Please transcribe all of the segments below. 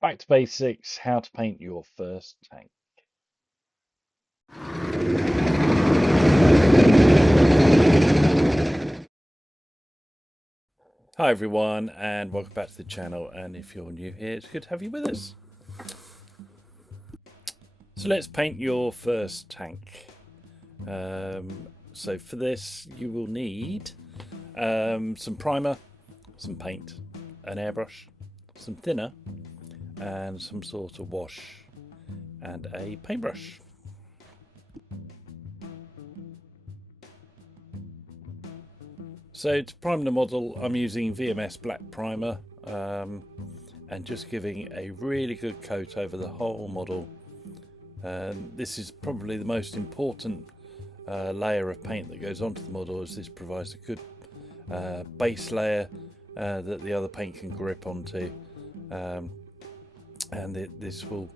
Back to basics, how to paint your first tank. Hi everyone and welcome back to the channel, and if you're new here, it's good to have you with us. So let's paint your first tank. So for this you will need some primer, some paint, an airbrush, some thinner, and some sort of wash and a paintbrush. So to prime the model, I'm using VMS black primer and just giving a really good coat over the whole model. This is probably the most important layer of paint that goes onto the model, as this provides a good base layer that the other paint can grip onto, and this will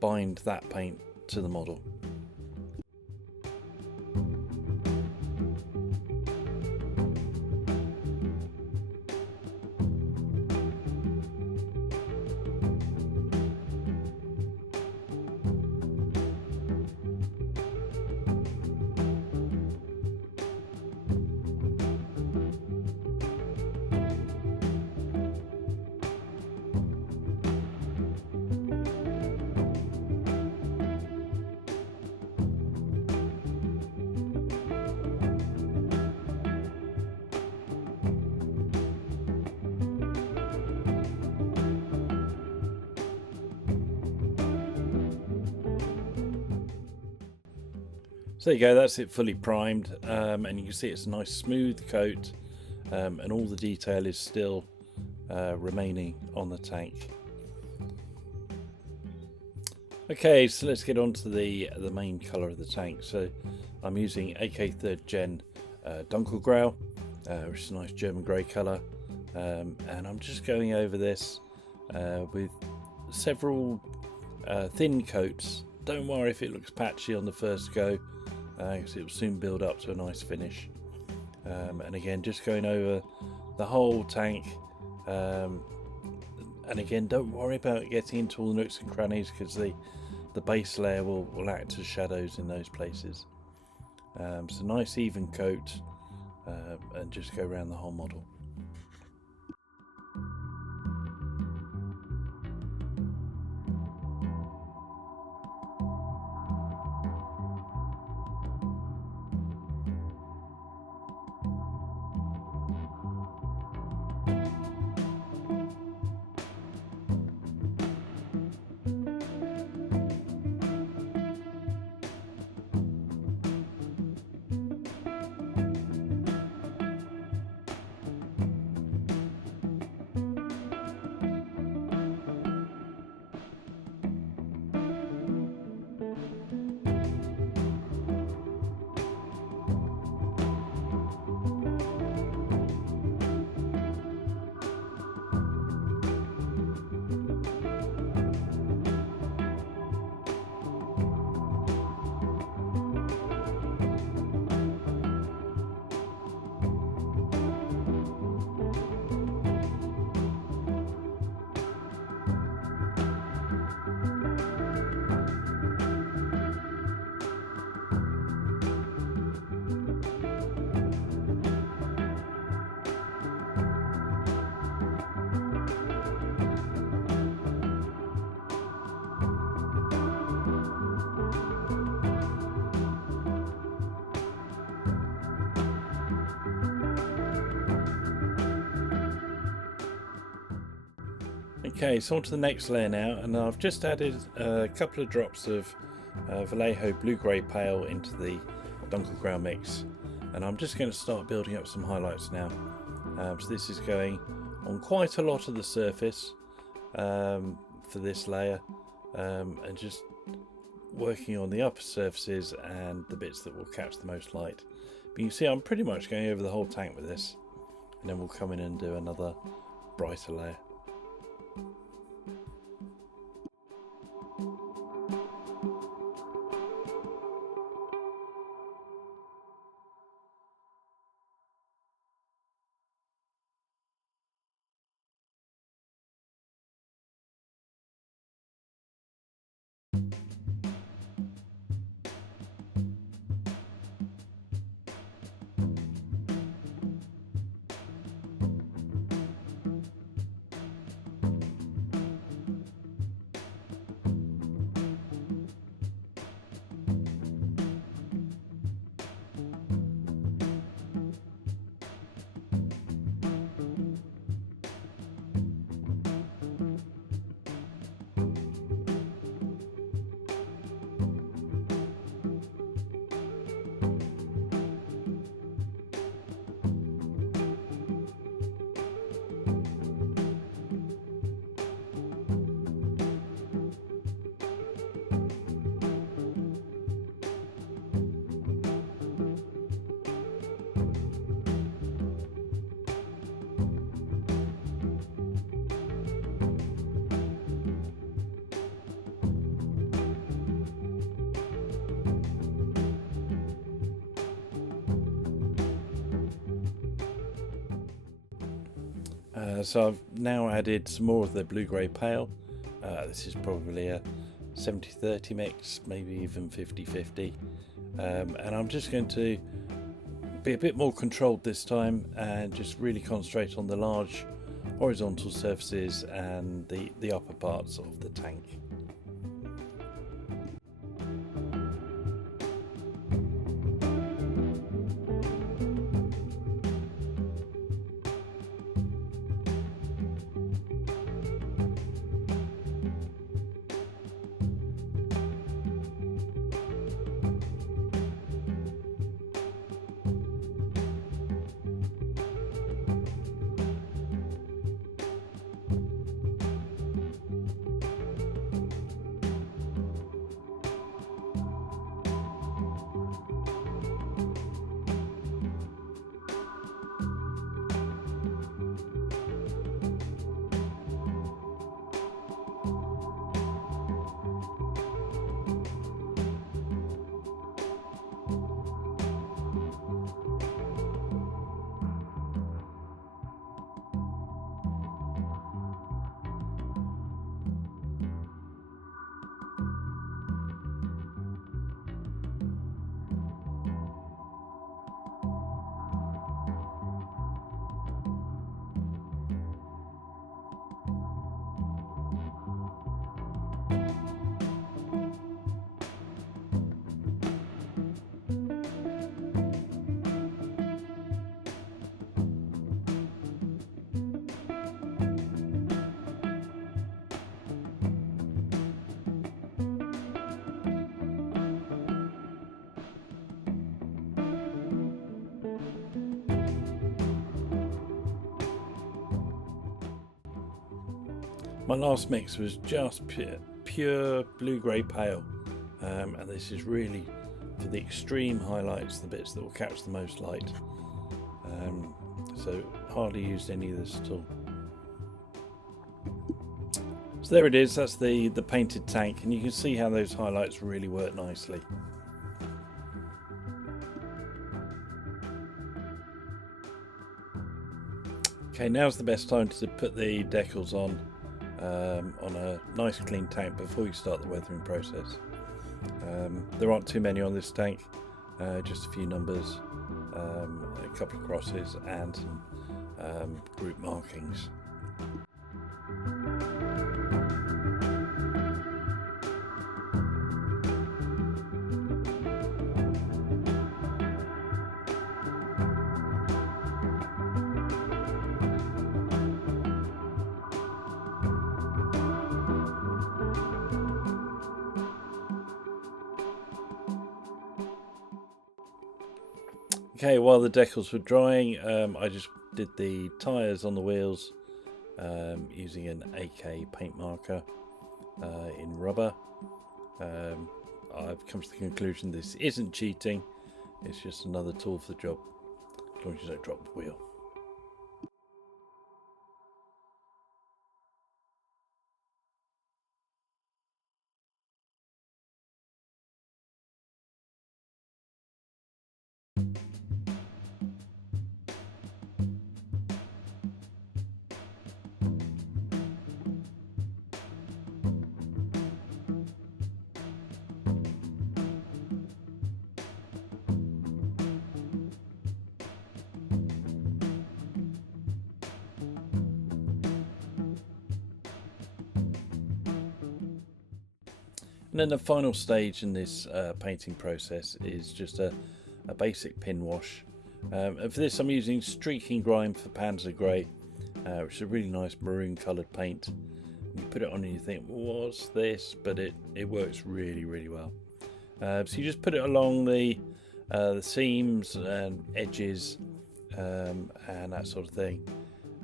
bind that paint to the model. So there you go, that's it fully primed, and you can see it's a nice smooth coat, and all the detail is still remaining on the tank. Okay, so let's get on to the main colour of the tank. So I'm using AK 3rd Gen Dunkelgrau, which is a nice German grey colour, and I'm just going over this with several thin coats. Don't worry if it looks patchy on the first go, because it will soon build up to a nice finish. And again, just going over the whole tank, and again, don't worry about getting into all the nooks and crannies, because the base layer will act as shadows in those places. So nice even coat, and just go around the whole model. Okay, so on to the next layer now, and I've just added a couple of drops of Vallejo Blue Grey Pale into the Dunkelgrau mix, and I'm just going to start building up some highlights now. So this is going on quite a lot of the surface for this layer, and just working on the upper surfaces and the bits that will catch the most light. But you can see I'm pretty much going over the whole tank with this, and then we'll come in and do another brighter layer. So I've now added some more of the Blue Grey Pale. This is probably a 70-30 mix, maybe even 50-50. And I'm just going to be a bit more controlled this time and just really concentrate on the large horizontal surfaces and the upper parts of the tank. My last mix was just pure Blue Grey Pale, and this is really for the extreme highlights, the bits that will catch the most light. So hardly used any of this at all. So there it is, that's the painted tank, and you can see how those highlights really work nicely. Okay, now's the best time to put the decals on a nice clean tank before you start the weathering process. There aren't too many on this tank, just a few numbers, a couple of crosses and some group markings. Okay, while the decals were drying, I just did the tyres on the wheels using an AK paint marker in rubber. I've come to the conclusion this isn't cheating, it's just another tool for the job, as long as you don't drop the wheel. And then the final stage in this painting process is just a basic pin wash. And for this I'm using streaking grime for Panzer Grey, which is a really nice maroon coloured paint. You put it on and you think, what's this? But it works really, really well. So you just put it along the seams and edges and that sort of thing.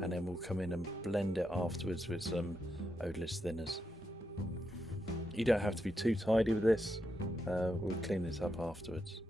And then we'll come in and blend it afterwards with some odourless thinners. You don't have to be too tidy with this, we'll clean this up afterwards.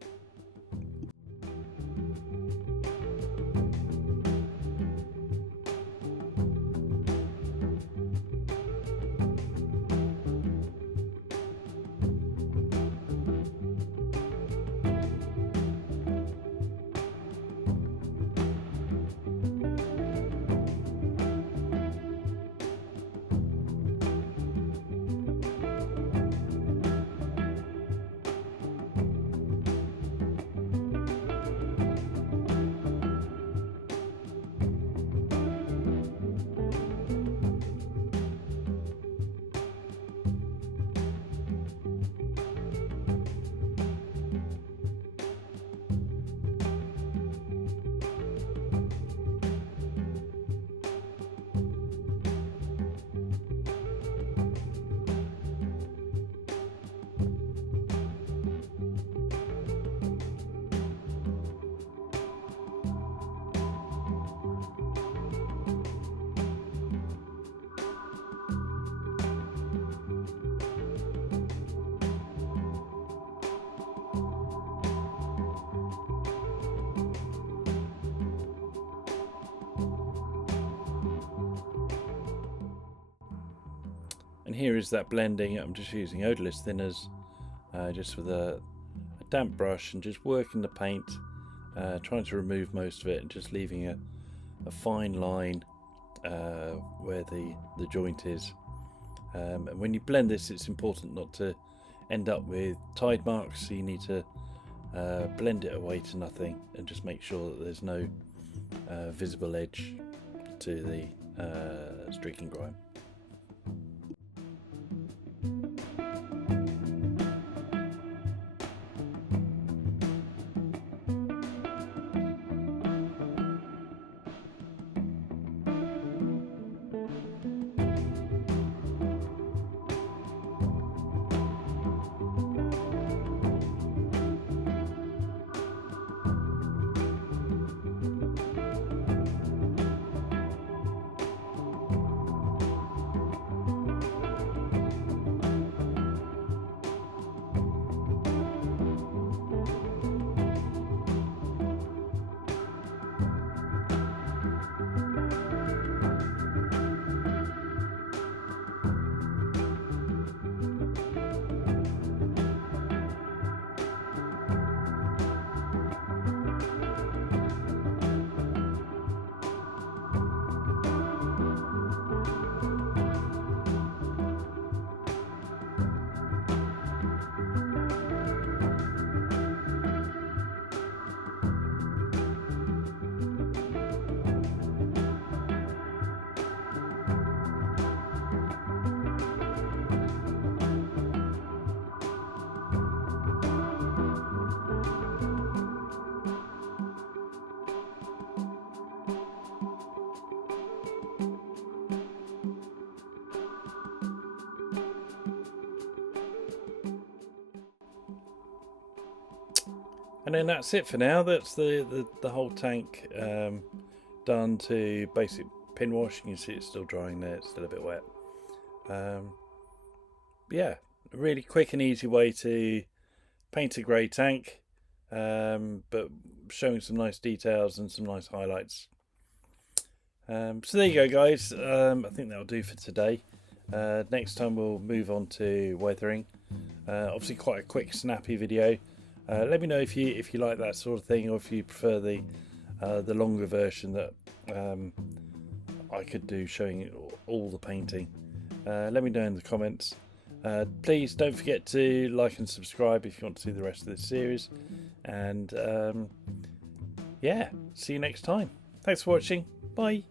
And here is that blending. I'm just using odourless thinners, just with a damp brush, and just working the paint, trying to remove most of it and just leaving a fine line where the joint is. And when you blend this, it's important not to end up with tide marks, so you need to blend it away to nothing and just make sure that there's no visible edge to the streaking grime. And then that's it for now. That's the whole tank done to basic pin wash. You can see it's still drying there, it's still a bit wet. Yeah, a really quick and easy way to paint a grey tank, but showing some nice details and some nice highlights. So there you go, guys. I think that'll do for today. Next time we'll move on to weathering. Obviously quite a quick snappy video. Let me know if you like that sort of thing, or if you prefer the longer version that I could do, showing all the painting. Let me know in the comments. Please don't forget to like and subscribe if you want to see the rest of this series. And yeah, see you next time. Thanks for watching. Bye.